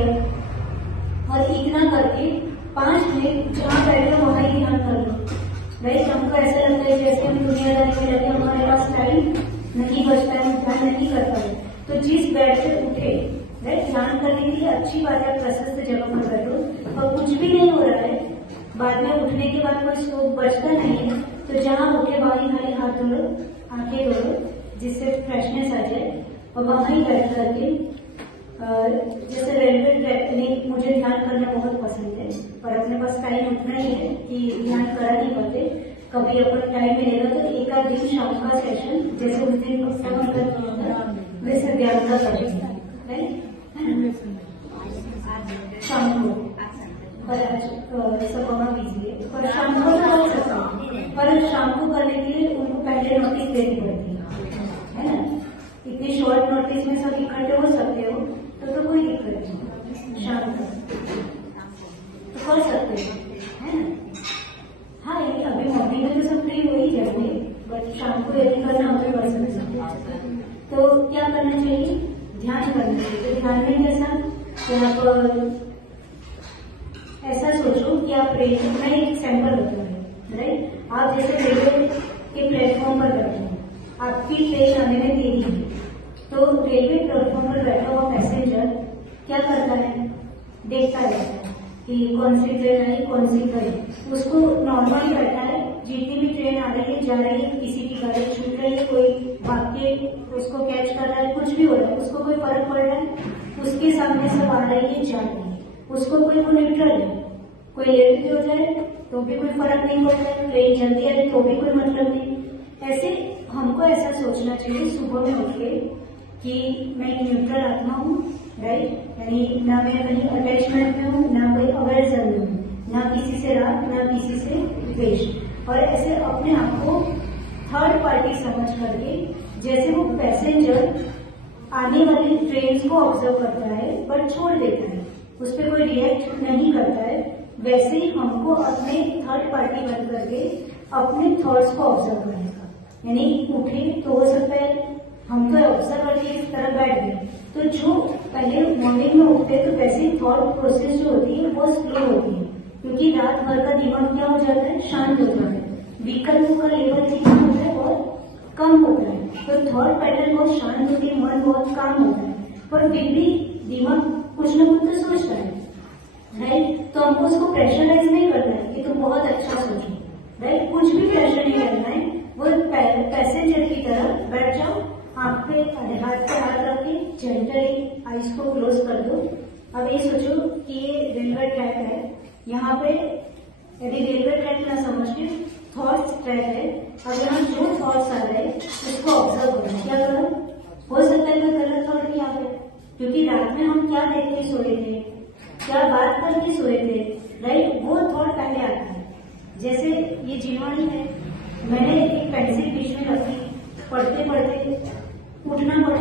लिया और इतना करके 5 मिनट जहाँ बैठे वहां ही ध्यान कर लो। राइट, हमको ऐसा लगता है जैसे हम दुनियादारी में रहते हैं, हमारे पास टाइम नहीं बचता है, हम ध्यान नहीं कर पाए। तो जिस बेड से उठे, राइट, ध्यान करने के लिए अच्छी बात है, प्रशस्त जगह पर बैठो और कुछ भी नहीं हो रहा है, बाद में उठने के बाद कोई स्कोप बचता नहीं है, तो जहाँ उठे वहीं खाली हाथ धो लो, आंखें धो लो, जिससे फ्रेशनेस आ जाए और वहां ही बैठ करके जैसे रेलवे ट्रैक में मुझे ध्यान करना बहुत पसंद है, पर अपने पास टाइम उतना ही है कि ध्यान करा नहीं पाते। कभी अपन टाइम मिलेगा तो एक आध दिन शाम का सेशन, जैसे उस दिन वैसे ध्यान का सेशन शाम को, पर सपना कीजिए, पर शाम को कर सकता हूँ, पर शाम को करने के लिए उनको पहले नोटिस देनी पड़ती है ना। इतनी शॉर्ट नोटिस में सब इकट्ठे हो सकते हो तो कोई दिक्कत नहीं, शाम को तो कर सकते हो, है ना। हाँ, ये अभी मॉर्निंग में तो सब फ्री हो ही जाते, बट शाम को यदि करना हो तो कर सकते। तो क्या करना चाहिए, ध्यान करना चाहिए। तो ध्यान में कैसा, तो आप ऐसा सोचो कि आप मैं एक सैंपल बताऊंगी, राइट। आप जैसे रेलवे के प्लेटफॉर्म पर बैठे हो, आपकी ट्रेन आने में देरी है, तो रेलवे प्लेटफॉर्म पर बैठा हुआ पैसेंजर क्या करता है, देखता रहता है कि कौन सी ट्रेन आई, कौन सी गई। उसको नॉर्मली बैठा है, जितनी भी ट्रेन आ रही है, जा रही है, किसी की गाड़ी छूट रही है, कोई भाग के उसको कैच कर रहा है, कुछ भी हो रहा है, उसको कोई फर्क पड़ रहा है, उसके सामने सब आ रही है, जा रही है, उसको कोई वो न्यूट्रल है, कोई लेट भी हो जाए तो भी कोई फर्क नहीं पड़ता है, ट्रेन जल्दी आ रही तो भी कोई मतलब नहीं। ऐसे हमको ऐसा सोचना चाहिए सुबह में उठ के कि मैं एक न्यूट्रल आत्मा हूँ, राइट, यानी ना मैं कहीं अटैचमेंट में हूँ, ना कोई अवेयर में हूँ, ना किसी से राग, ना किसी से द्वेष। और ऐसे अपने आप को थर्ड पार्टी समझ करके, जैसे वो पैसेंजर आने वाली ट्रेन को ऑब्जर्व करता है पर छोड़ देता है, उस पर कोई रिएक्ट नहीं करता है, वैसे ही हमको अपने थर्ड पार्टी बन करके अपने थॉट्स को ऑब्जर्व करने का। यानी उठे तो हो सकता है हम तो ऑब्जर्वर की इस तरह बैठ गए, तो जो पहले मॉर्निंग में उठते हैं तो वैसे ही थॉट प्रोसेस जो होती है वो स्लो होती है, क्योंकि रात भर का दिमाग क्या हो जाता है, शांत हो जाता है, विकल्पों का लेवल कितना होता है, बहुत कम होता है, तो थॉट पैटर्न बहुत शांत होती है, मन बहुत काम होता है, पर फिर भी दिमाग कुछ न कुछ तो सोचता है, राइट। तो हमको उसको प्रेशराइज नहीं करना है कि तुम बहुत अच्छा सोचो, राइट, कुछ भी प्रेशर नहीं करना है, वो पैसेंजर की तरह बैठ जाओ, आंख पे हाथ पे हाथ रख के जेंटली आईज को क्लोज कर दो। अब ये सोचो कि ये रेलवे ट्रैक है, यहाँ पे यदि रेलवे ट्रैक ना समझ के थॉट्स ट्रैक है, अब यहाँ जो थॉट्स आ रहे हैं उसको ऑब्जर्व करो। क्या करो, हो सकता है कोई गलत थॉट नहीं आ गए, क्योंकि रात में हम क्या देख के सोए थे, क्या बात करके सोए थे, राइट, वो थॉट पहले आता है। जैसे ये जीवानी है, मैंने एक पेंसिल बीच में रखी, पढ़ते पढ़ते उठना पड़ा,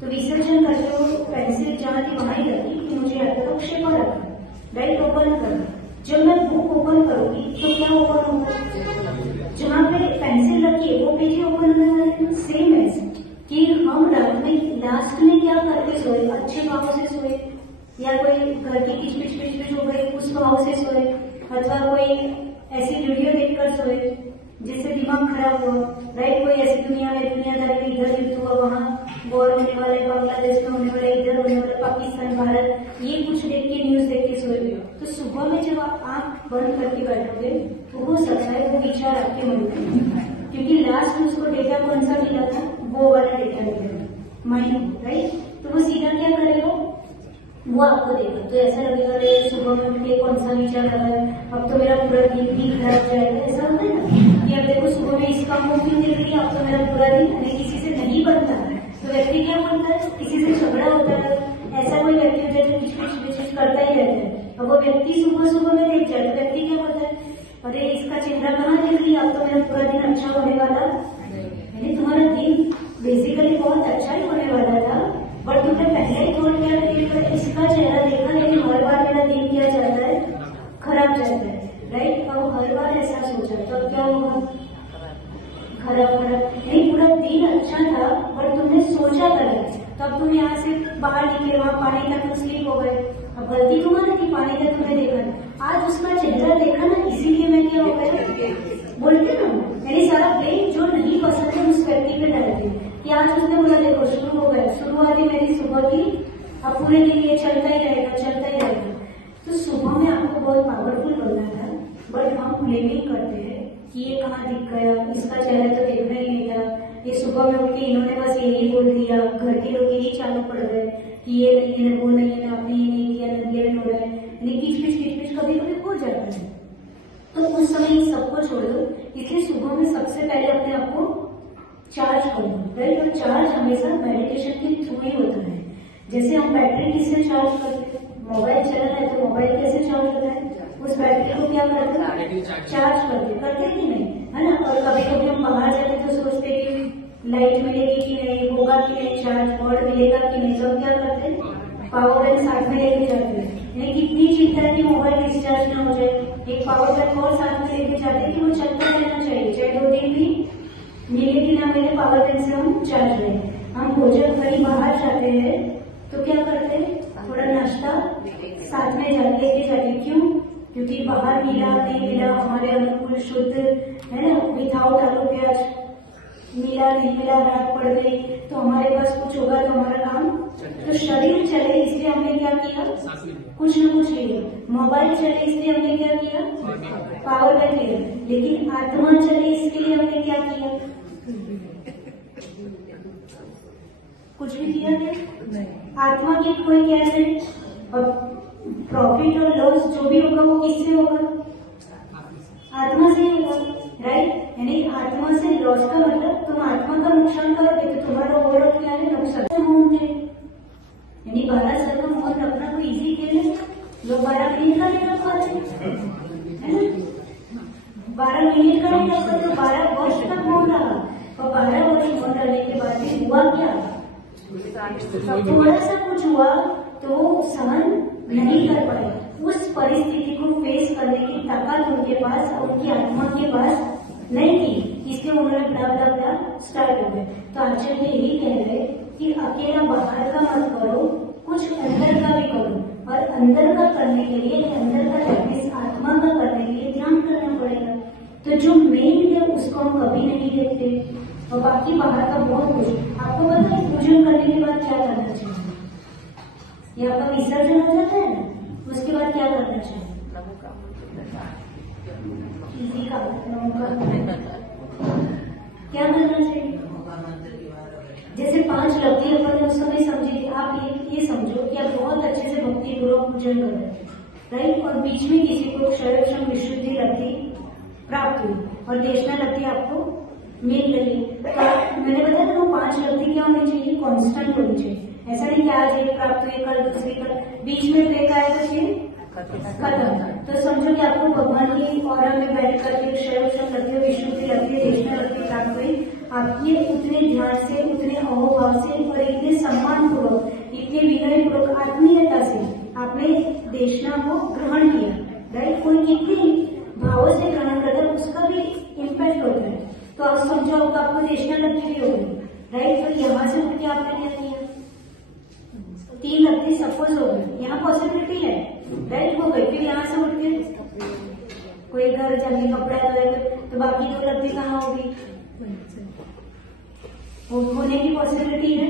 तो विसर्जन करके वो पेंसिल जहाँ थी वहां ही रखी कि मुझे याद था, क्षेपा रखा, राइट, ओपन करना। जब मैं बुक ओपन करूंगी तो क्या ओपन होगा, जहाँ पे पेंसिल रखी है वो पेज ओपन होना है। सेम है कि हम रात में लास्ट में क्या करके सोए, अच्छे भाव से सोए या कोई घर की किचपिच हो गई उस भाव से सोए, अथवा कोई ऐसी वीडियो देखकर सोए जिससे दिमाग खराब हुआ, राइट, कोई ऐसी दुनियादारी में इधर युद्ध हुआ, वहाँ वॉर होने वाला है, बांग्लादेश में होने वाला, इधर होने वाला, पाकिस्तान भारत, ये कुछ देख के न्यूज देख के सोए हुए, तो सुबह में जब आप आंख बंद करके बैठोगे तो हो सकता है वो विचार आपके मन में, क्योंकि लास्ट में उसको डेटा कौन सा मिला था, वो वाला डेटा मिलेगा माइंड, राइट, तो वो सीधा क्या करेगा, वो आपको देगा। तो ऐसा लगेगा रे सुबह में उठ के कौन सा विचार आ रहा है, अब तो मेरा पूरा दिन भी खराब जाएगा, ऐसा होता है ना कि अब देखो सुबह में इसका मुंह क्यों देख रही है, अब तो मेरा पूरा दिन, यानी किसी से नहीं बनता है तो व्यक्ति क्या बनता है, किसी से झगड़ा होता है, ऐसा कोई व्यक्ति होता है जो किच करता ही रहता है, अब वो व्यक्ति सुबह में देख जाए तो व्यक्ति क्या करता है, अरे इसका चेहरा कहाँ देख रही है, अब तो मेरा पूरा दिन अच्छा होने वाला, यानी तुम्हारा दिन बेसिकली बहुत अच्छा ही होने वाला था, बट तुमने पहले ही थोड़ा क्या किया, इसका चेहरा देखा, लेकिन हर बार मेरा दिन क्या जाता है, खराब जाता है, राइट। अब हर बार ऐसा सोचा तो अब क्या होगा, खराब, नहीं, पूरा दिन अच्छा था बट तुमने सोचा गलत, तो अब तुम यहाँ से बाहर निकले, वहाँ पानी तक स्लिप हो गए। अब गलती तो माना कि पानी का तुमने देखा, आज उसका चेहरा देखा ना, इसीलिए मैं क्या हो गया बोलते ना, यानी सारा ब्लेम जो नहीं पसंद है उस व्यक्ति पे डालते कि आज उसने बोला देखो शुरू हो गया, शुरुआती मेरी सुबह की, अब पूरे दिन ये चलता ही रहेगा चलता ही रहेगा। तो सुबह में आपको बहुत पावरफुल बनना था, बट हम ब्लेमिंग करते हैं कि ये कहाँ दिख गया, इसका चेहरा तो देखना ही नहीं था, ये सुबह में उठ के इन्होंने बस यही बोल दिया, घर के लोग यही चालू पड़ गए कि ये नहीं है वो नहीं है, आपने ये नहीं किया, नदिया में हो रहा है, किचपिच कभी कभी हो जाता है। तो उस समय इन सबको छोड़ो, इसलिए सुबह में सबसे पहले अपने आप को चार्ज करो, राइट। और चार्ज हमेशा मेडिटेशन के थ्रू ही होता है। जैसे हम बैटरी किससे चार्ज करते हैं, मोबाइल चल रहा है तो मोबाइल कैसे चार्ज होता है, उस बैटरी को क्या करते हैं, चार्ज करते कि नहीं, है ना। और कभी कभी हम बाहर जाते तो सोचते कि लाइट मिलेगी कि नहीं, होगा कि नहीं, चार्ज बोर्ड मिलेगा कि नहीं, तो क्या करते हैं, पावर बैंक साथ में लेके जाते हैं। यानी कितनी चिंता है कि मोबाइल डिस्चार्ज ना हो जाए, एक पावर बैंक और साथ में लेके जाते हैं कि वो चलता रहना चाहिए, चाहे 2 दिन भी मिले कि ना मिले, पावर बैंक से हम चार्ज रहे। हम भोजन कहीं बाहर जाते हैं तो क्या करते हैं, थोड़ा नाश्ता साथ में लेके जाते, क्यों, क्योंकि बाहर मिला नहीं मिला हमारे अनुकूल शुद्ध है ना, विदाउट आलू प्याज मिला नहीं मिला, रात पड़ गई तो हमारे पास कुछ होगा तो हमारा काम, तो शरीर चले इसलिए हमने क्या किया, कुछ न कुछ लिया। मोबाइल चले इसलिए हमने क्या किया, पावर बैंक लिया। लेकिन आत्मा चले इसके लिए हमने क्या किया, कुछ भी किया नहीं। आत्मा की कोई कैसे, और प्रॉफिट और लॉस जो भी होगा वो किससे होगा, आत्मा से ही होगा, राइट। यानी आत्मा से लॉस का मतलब तुम आत्मा का नुकसान करोगे तो तुम्हारा ओवरऑल क्या है, नुकसान होंगे। यानी 12 साल का मौत रखना कोई इजी खेल है, लोग 12 मिनट का नहीं रख पाते है ना, 12 मिनट का नहीं रख पाते, 12 वर्ष तक मौत रहा, और 12 वर्ष मौत रहने के बाद भी हुआ क्या, थोड़ा सा कुछ हुआ तो वो सहन नहीं कर पाए, उस परिस्थिति को फेस करने की ताकत उनके पास और उनकी आत्मा के पास नहीं थी, इसलिए उन्होंने ब्ला स्टार्ट हो गए। तो आचार्य यही कह रहे कि अकेला बाहर का मत करो, कुछ अंदर का भी करो, और अंदर का करने के लिए, अंदर का प्रैक्टिस आत्मा का करने के लिए ध्यान करना पड़ेगा। तो जो मेन है उसको हम कभी नहीं देखते, और बाकी बाहर का बहुत कुछ। आपको पता है पूजन करने के बाद क्या करना चाहिए, ये आपका विसर्जन हो जाता है ना, उसके बाद क्या करना चाहिए, इसी का क्या करना चाहिए, जैसे 5 लब्धि अपन ने उस समय समझी थी, आप ये समझो कि आप बहुत अच्छे से भक्ति पूर्वक पूजन कर रहे हैं, राइट। और बीच में किसी को क्षरक्षम विशुद्धि लब्धि प्राप्त हुई और देशना लब्धि आपको मिल रही, तो मैंने बताया ना वो 5 लब्धि क्या होनी चाहिए, कांस्टेंट होनी चाहिए। ऐसा नहीं कि आज एक प्राप्त हुई, कल दूसरी, कल बीच में ब्रेक आया तो फिर खत्म। तो समझो कि आपको भगवान की औरा में बैठ करके क्षरक्षम लब्धि, विशुद्धि लब्धि, देशना लब्धि प्राप्त हुई, आपने उतने ध्यान से, उतने अहोभाव से और इतने सम्मान पूर्वक, इतने विनय पूर्वक, आत्मीयता से आपने देशना को ग्रहण किया, राइट। कोई कितने भावों से ग्रहण करता है उसका भी इम्पैक्ट होता है। तो आप समझो आपको देशना लब्धि भी होगी, राइट। तो यहाँ से उठ के आपने क्या किया, 3 लब्धि सपोज हो गई, यहाँ पॉसिबिलिटी है, राइट, हो गई। फिर यहाँ से उठ के कोई घर जाके कपड़ा धोएगा तो बाकी 2 लब्धि कहाँ होगी, वो होने की पॉसिबिलिटी है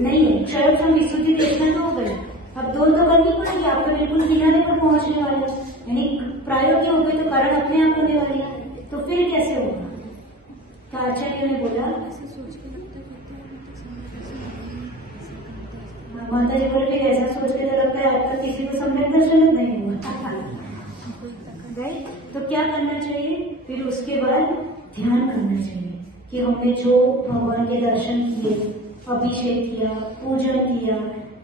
नहीं है। क्षरक्षम विशुद्धि देखना तो हो गई, अब 2 तो करनी पड़ेगी, आप तो बिल्कुल किनारे पर पहुंचने वाले, यानी प्रायोगिक हो गई तो कारण अपने आप होने वाली है, तो फिर कैसे होगा। तो आचार्य ने बोला, माता जी बोले फिर ऐसा सोच के तो लगता है अब तक किसी को सम्यक दर्शन नहीं हुआ, राइट। तो क्या करना चाहिए, फिर उसके बाद ध्यान करना चाहिए कि हमने जो भगवान के दर्शन किए, अभिषेक किया, पूजन किया,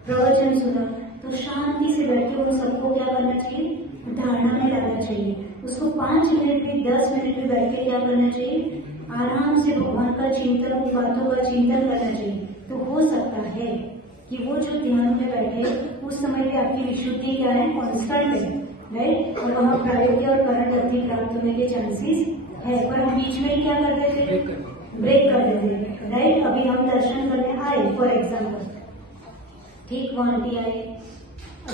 प्रवचन सुना, तो शांति से बैठ के उन सबको क्या करना चाहिए, धारणा में लाना चाहिए। उसको 5 मिनट भी 10 मिनट भी बैठ के क्या करना चाहिए, आराम से भगवान का चिंतन, उन बातों का चिंतन करना चाहिए। तो हो सकता है कि वो जो ध्यान में बैठे उस समय पे आपकी विशुद्धि क्या है, कांस्टेंट है, राइट। और वहाँ प्रायोगिक और करंट लब्धि प्राप्त होने के चांसेस है, पर हम बीच में क्या कर देते थे, ब्रेक कर देते, राइट। अभी हम दर्शन करने आए फॉर एग्जाम्पल, ठीक, वहां आए,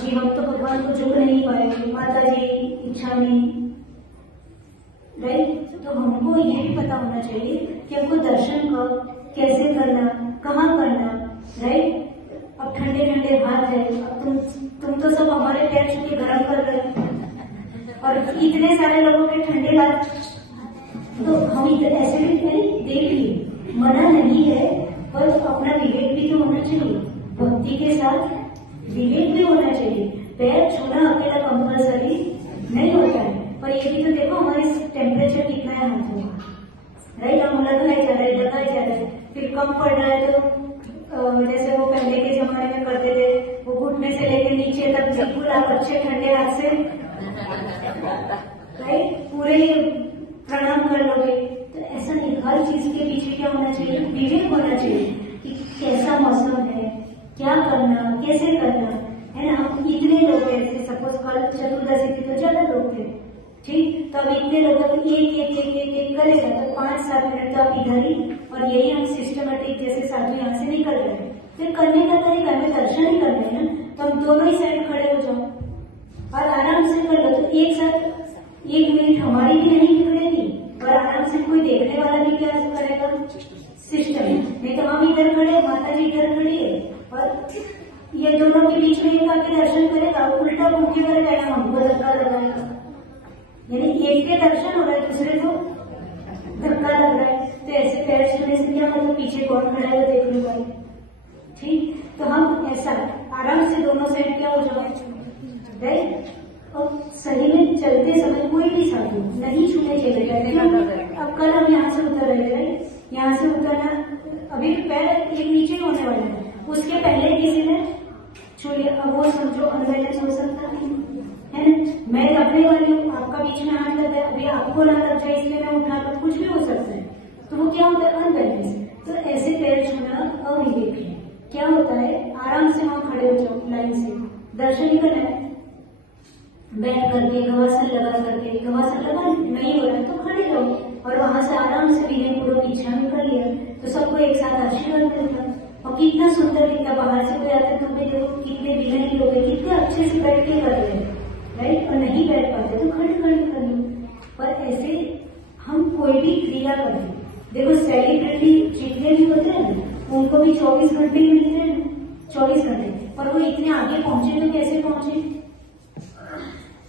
जी हम तो भगवान को झुक नहीं पाए, माता जी इच्छा नहीं, राइट। तो हमको ये भी पता होना चाहिए कि हमको दर्शन कब कैसे करना, कहाँ करना, राइट। अब ठंडे ठंडे हाथ है, अब तुम तो सब हमारे पैर छू के गरम कर रहे हो, और इतने सारे लोगों के ठंडे हाथ, तो हम इधर ऐसे भी देखिए, मना नहीं है, पर अपना विवेक भी तो होना चाहिए, भक्ति के साथ विवेक भी होना चाहिए। पैर छूना अकेला कंपल्सरी नहीं होता है, पर ये भी तो देखो हमारे टेम्परेचर कितना है हाथों में, राइट। हम लगाए जा रहे हैं, फिर कम पड़ रहा है तो जैसे वो पहले के जमाने में करते थे, वो घुटने से लेकर नीचे तक बिल्कुल आप अच्छे ठंडे हाथ से, राइट, पूरे प्रणाम कर लोगे। तो ऐसा नहीं, हर चीज के पीछे क्या होना चाहिए, विवेक होना चाहिए कि कैसा मौसम है, क्या करना, कैसे करना है ना। हम इतने लोग हैं, जैसे सपोज कल चतुर्दशी थी तो ज्यादा लोग थे, ठीक, तो अब इतने लोगों को एक एक एक एक एक करेगा तो 5-7 मिनट तो आप इधर ही, और यही हम सिस्टमेटिक जैसे साधु यहाँ से निकल रहे हैं। फिर करने का तरीका हमें दर्शन ही करना है ना, तो हम दोनों ही साइड खड़े हो जाओ और आराम से कर लो। तो एक साथ 1 मिनट हमारी भी नहीं बिगड़ेगी, और आराम से कोई देखने वाला भी क्या करेगा, सिस्टम। नहीं तो हम इधर खड़े, माता जी इधर खड़ी है, और ये दोनों के बीच में एक आके दर्शन करेगा, उल्टा घूम के करेगा या हमको धक्का लगाएगा, यानी एक के दर्शन हो रहा है, दूसरे को धक्का लग रहा है। तो ऐसे पैर छूने से क्या मतलब, पीछे कौन खड़ा है वो देख लूंगा, ठीक। तो हम ऐसा आराम से दोनों साइड क्या हो जाए, राइट। और सही में चलते समय कोई भी साधु नहीं छूने चाहिए। अब कल हम यहाँ से उतर रहे थे, यहाँ से उतरना, अभी पैर एक नीचे होने वाले हैं, उसके पहले किसी ने छू लिया, अब वो समझो अनबैलेंस हो सकता है ना। मैं रखने वाली हूँ, आपका बीच में हाथ लग गया, अभी आपको ना लग जाए इसलिए मैं उठा कर, कुछ भी हो सकता है, तो वो क्या होता है, अनबैलेंस। तो ऐसे पैर छूना अविवेक है। क्या होता है, आराम से वहां खड़े हो जाओ, लाइन से दर्शन ही करना है, बैठ करके गवासन लगा करके, गवासन लगा नहीं हो रहा है तो खड़े रहो, और वहां से आराम से विनय पूर्वक इच्छा में कर लिया, तो सबको एक साथ आशीर्वाद मिलता। और कितना सुंदर दिखता, बाहर से कोई आता तो भी देखो कितने विनय लोग हैं, कितने अच्छे से बैठ के कर रहे हैं, राइट। और नहीं बैठ पाते तो खड़े खड़े कर लो। पर ऐसे हम कोई भी क्रिया करें, देखो सेलिब्रिटी जितने भी होते हैं ना, उनको भी 24 घंटे ही मिलते हैं, 24 घंटे, पर वो इतने आगे पहुंचे तो कैसे पहुंचे,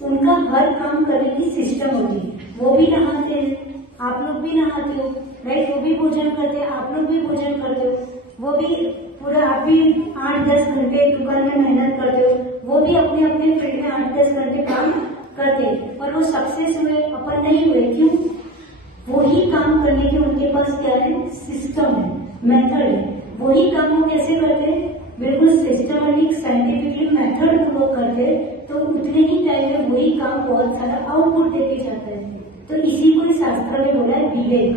उनका हर काम करने की सिस्टम होती है। वो भी नहाते हैं, आप लोग भी नहाते हो, राइट, वो भी भोजन करते हैं, आप लोग भी भोजन करते हो, वो भी पूरा, आप भी 8-10 घंटे दुकान में मेहनत करते हो, वो भी अपने अपने फील्ड में 8-10 घंटे काम करते हैं, और वो सक्सेस हुए, अपन नहीं हुए, क्यों, वही काम करने के उनके पास क्या है, सिस्टम है, मेथड है। वही काम वो कैसे करते हैं, बिल्कुल सिस्टमेटिक साइंटिफिकली मेथड पूर्वक करते, तो उतने ही टाइम में वही काम बहुत सारा आउटपुट देके जाता है। तो इसी को इस शास्त्र में बोला है विवेक,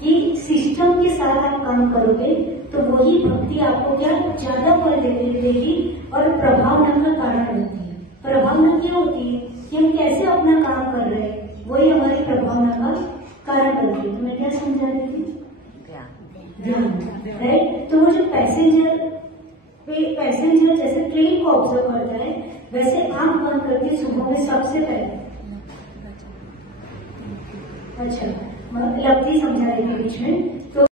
कि सिस्टम के साथ आप काम करोगे तो वही भक्ति आपको क्या ज्यादा फल देगी, और प्रभावना का कारण होती है। प्रभावना क्या होती है कि हम कैसे अपना काम कर रहे हैं, वही हमारी प्रभावना का कारण बनती है। तो मैं क्या समझा रही थी, ध्यान, राइट। तो वो जो पैसेंजर जैसे ट्रेन को ऑब्जर्व करता है, वैसे आंख बंद करके सुबह में सबसे पहले, अच्छा लफ्जी समझा रही थी बीच में,